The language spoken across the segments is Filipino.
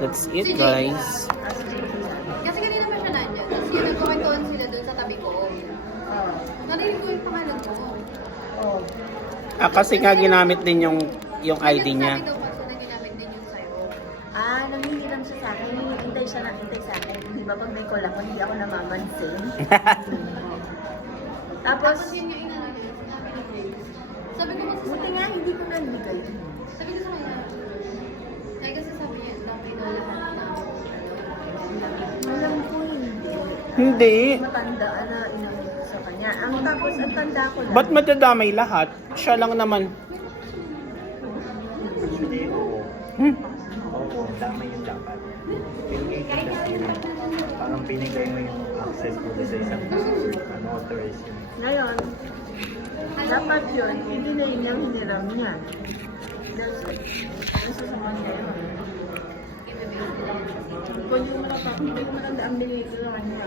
That's it, guys. Kasi kanina pa siya nandiyan. Tapos yung nagkumentuhan sila dun sa tabi ko. Narinig ko yung pangalan ko. Kasi nga ginamit din yung ID niya. Sabi daw kasi na ginamit din yung sa'yo. Nanghihiram siya sa akin. Hintay siya na hintay sa akin. Di ba pag may call ako, hindi ako namamansin. Tapos Tapos, yun yung inano niya. Sinabi ni Grace. Sabi ko kasi buti nga, hindi ko nalibigay. Sabi ko sa kanya. Ay kasi sabi niya, dami na lahat na. Alam ko hindi. Hindi. Matanda na inamit ko sa kanya. Ang tapos, ang tanda ko lang. Ba't madadamay lahat? Siya lang naman. Hindi, oo. Hmm. Oo, tama yung dapat. Yung agent kasi parang binigay mo yung access mo sa isang authorized yun. Ngayon, dapat yun, hindi na yun yung hiniram niya. Nasa sa kanya yun. Kung yung hindi ko matanda ang binigay ko sa kanya.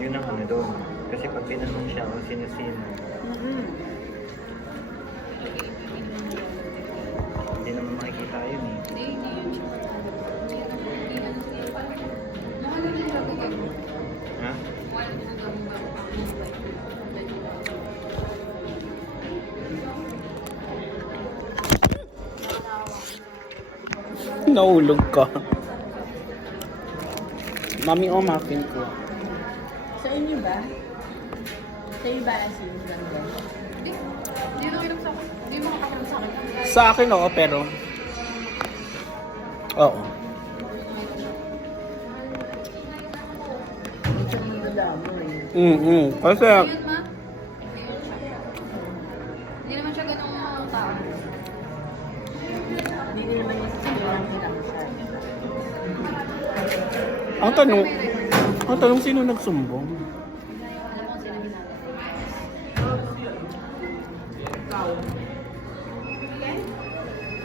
Yun ang ano doon. Kasi pag tinanong siya kung sino-sino, hindi naman makikita yun eh. Hindi yun siya. Hindi na siya. Nakala niya siya bigay ko. Ha? Wala niya siya Naulog ka. Mami, muffin ko. Sa inyo ba? Sa iyo ba ang sinigyan ko? Hindi na ilang sa akin. Hindi mo makakilang sa akin. Sa akin, oo, pero... Oo. Ito yung madamo eh. Kasi... Ayun, ma. Ayun siya. Hindi naman siya ganong tao. Hindi ko naman yung sinigyan hiram siya. Ang tanong sino nagsumbong? Alam mo kung sino ginagawa. Ikaw.